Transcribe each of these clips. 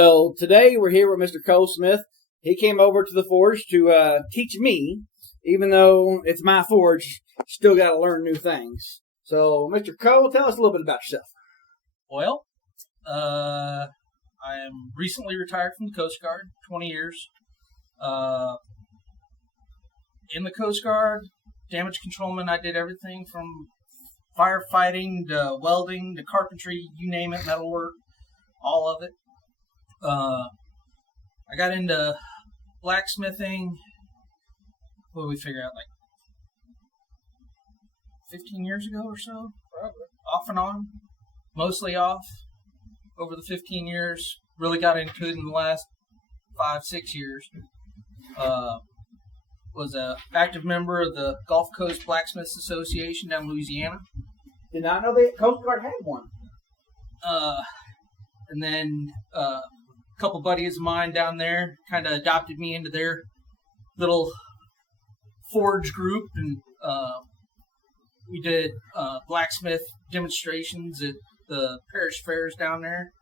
So today we're here with Mr. Cole Smith. He came over to the forge to teach me, even though it's my forge, still got to learn new things. So, Mr. Cole, tell us a little bit about yourself. Well, I am recently retired from the Coast Guard, 20 years. In the Coast Guard, damage controlman, I did everything from firefighting to welding to carpentry, you name it, metalwork, all of it. I got into blacksmithing, what did we figure out, like 15 years ago or so? Probably. Off and on, mostly off over the 15 years. Really got into it in the last 5-6 years. Was an active member of the Gulf Coast Blacksmiths Association down in Louisiana. Did not know the Coast Guard had one. And then a couple buddies of mine down there kind of adopted me into their little forge group, and we did blacksmith demonstrations at the parish fairs down there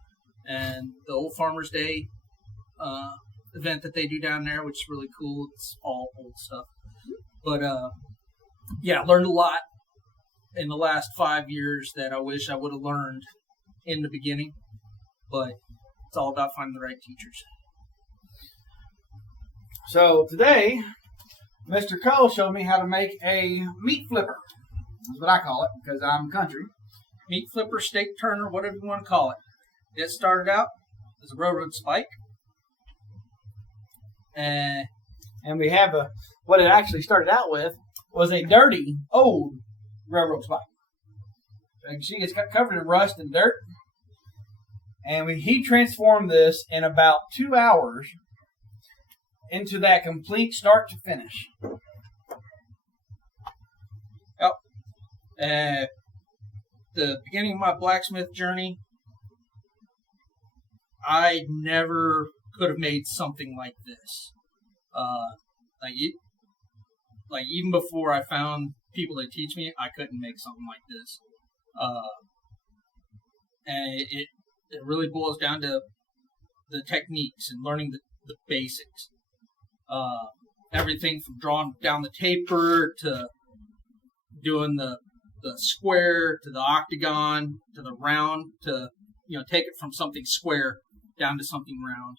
and the Old Farmers Day event that they do down there, which is really cool. It's all old stuff. But, yeah, learned a lot in the last 5 years that I wish I would have learned in the beginning. But it's all about finding the right teachers. So today, Mr. Cole showed me how to make a meat flipper. That's what I call it, because I'm country. Meat flipper, steak turner, whatever you want to call it. It started out as a railroad spike. And we have what it actually started out with was a dirty, old railroad spike. So you can see it's covered in rust and dirt. And he transformed this in about 2 hours into that complete start to finish. Yep. The beginning of my blacksmith journey, I never could have made something like this. Like even before I found people to teach me, I couldn't make something like this. And it really boils down to the techniques and learning the basics. Everything from drawing down the taper to doing the square to the octagon to the round to, take it from something square down to something round.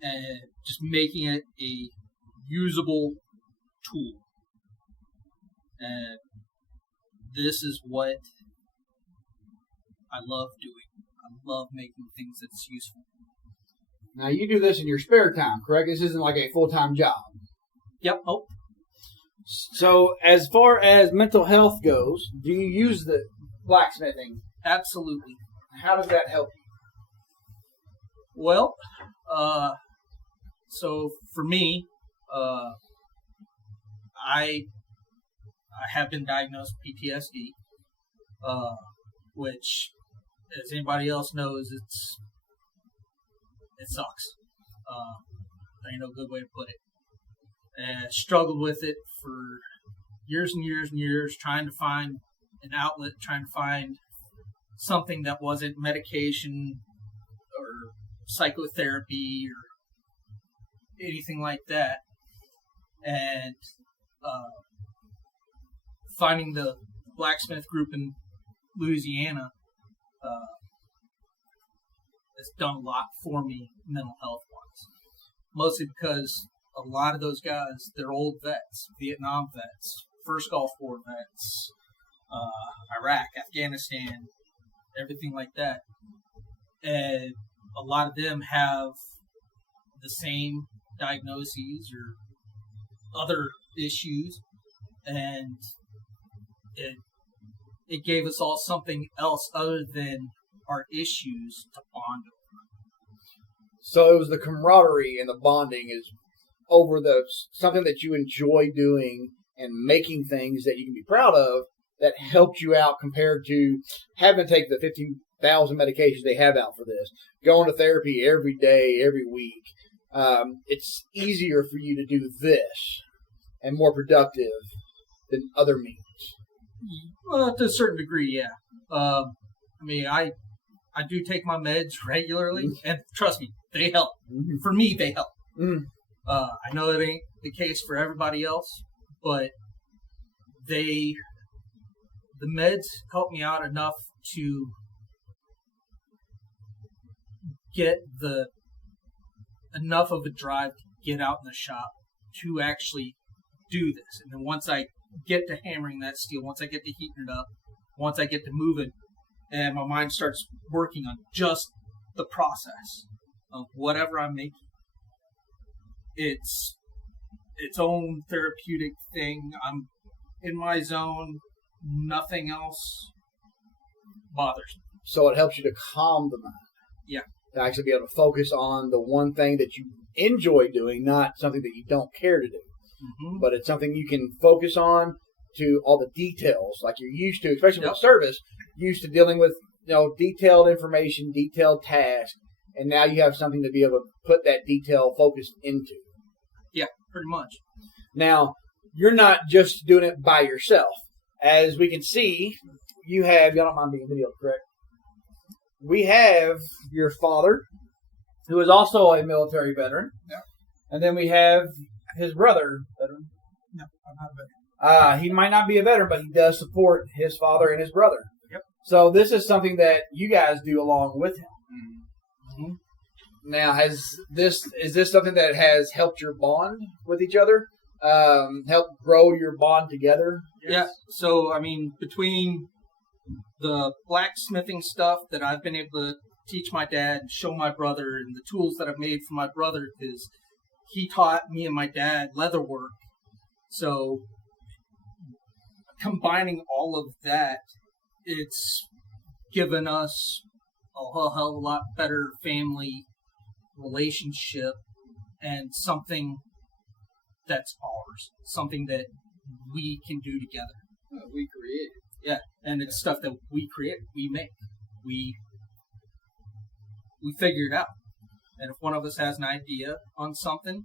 And just making it a usable tool. And this is what I love doing. I love making things that's useful. Now, you do this in your spare time, correct? This isn't like a full-time job. Yep. Oh. So, as far as mental health goes, do you use the blacksmithing? Absolutely. How does that help you? Well, so for me, I have been diagnosed with PTSD, which, as anybody else knows, it sucks. There ain't no good way to put it. And I struggled with it for years and years and years, trying to find an outlet, trying to find something that wasn't medication or psychotherapy or anything like that. And finding the blacksmith group in Louisiana has done a lot for me mental health-wise. Mostly because a lot of those guys, they're old vets, Vietnam vets, First Gulf War vets, Iraq, Afghanistan, everything like that. And a lot of them have the same diagnoses or other issues, and it gave us all something else other than our issues to bond over. So it was the camaraderie and the bonding is over something that you enjoy doing and making things that you can be proud of that helped you out compared to having to take the 15,000 medications they have out for this, going to therapy every day, every week. It's easier for you to do this and more productive than other means. Well, to a certain degree, yeah. I I do take my meds regularly, and trust me, they help. Mm-hmm. For me, they help. Mm. I know it ain't the case for everybody else, but the meds help me out enough to get enough of a drive to get out in the shop to actually do this. And then once I get to hammering that steel, once I get to heating it up, once I get to moving, and my mind starts working on just the process of whatever I'm making, it's its own therapeutic thing. I'm in my zone. Nothing else bothers me. So it helps you to calm the mind. Yeah. To actually be able to focus on the one thing that you enjoy doing, not something that you don't care to do. Mm-hmm. But it's something you can focus on to all the details like you're used to, especially Yep. with service, used to dealing with, detailed information, detailed tasks, and now you have something to be able to put that detail focused into. Yeah, pretty much. Now, you're not just doing it by yourself. As we can see, you have, y'all don't mind being videoed, correct? We have your father, who is also a military veteran. Yeah. And then we have his brother, veteran. No, I'm not a veteran. He might not be a veteran, but he does support his father and his brother. Yep. So this is something that you guys do along with him. Mm-hmm. Now, is this something that has helped your bond with each other? Helped grow your bond together? Yeah. So, I mean, between the blacksmithing stuff that I've been able to teach my dad, show my brother, and the tools that I've made for my brother, because he taught me and my dad leather work. So, combining all of that, it's given us a hell of a lot better family relationship and something that's ours, something that we can do together. We created. Yeah, and it's stuff that we create, we make, we figure it out. And if one of us has an idea on something,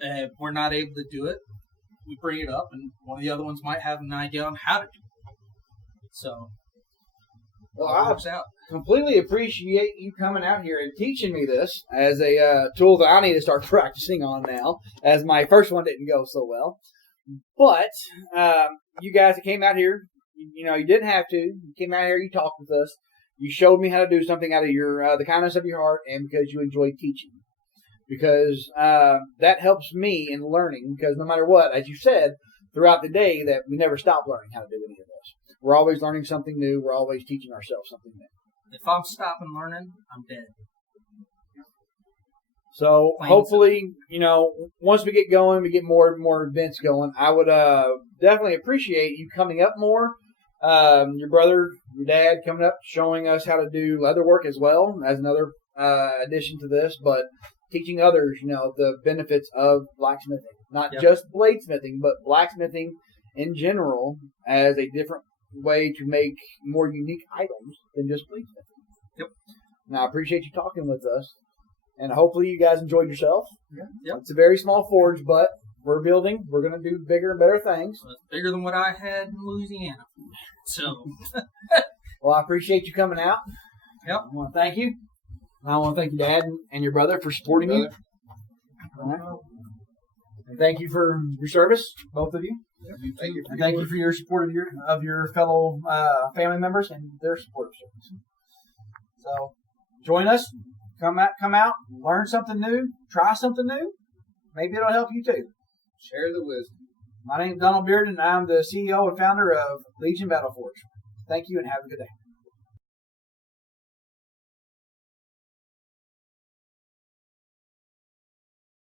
and we're not able to do it, we bring it up, and one of the other ones might have an idea on how to do it. So, Well, it works out. Completely appreciate you coming out here and teaching me this as a tool that I need to start practicing on now, as my first one didn't go so well. But you guys that came out here, you didn't have to. You came out here, you talked with us. You showed me how to do something out of your the kindness of your heart, and because you enjoy teaching. Because that helps me in learning. Because no matter what, as you said throughout the day, that we never stop learning how to do any of this. We're always learning something new. We're always teaching ourselves something new. If I'm stopping learning, I'm dead. So Plain hopefully, once we get going, we get more and more events going. I would definitely appreciate you coming up more. Your brother, your dad coming up, showing us how to do leather work as well as another addition to this. But teaching others, the benefits of blacksmithing, not Yep. just bladesmithing, but blacksmithing in general as a different way to make more unique items than just bladesmithing. Yep. Now I appreciate you talking with us. And hopefully you guys enjoyed yourself. Yeah. Yep. It's a very small forge, but we're building. We're going to do bigger and better things. So it's bigger than what I had in Louisiana. So, Well, I appreciate you coming out. Yep. I want to thank you. And I want to thank your dad and your brother for supporting you. All right. And thank you for your service, both of you. Thank you. And thank you for your support of your fellow family members and their support of service. So, join us. Come out, learn something new, try something new. Maybe it'll help you too. Share the wisdom. My name is Donald Bearden, and I'm the CEO and founder of Legion Battle Forge. Thank you, and have a good day.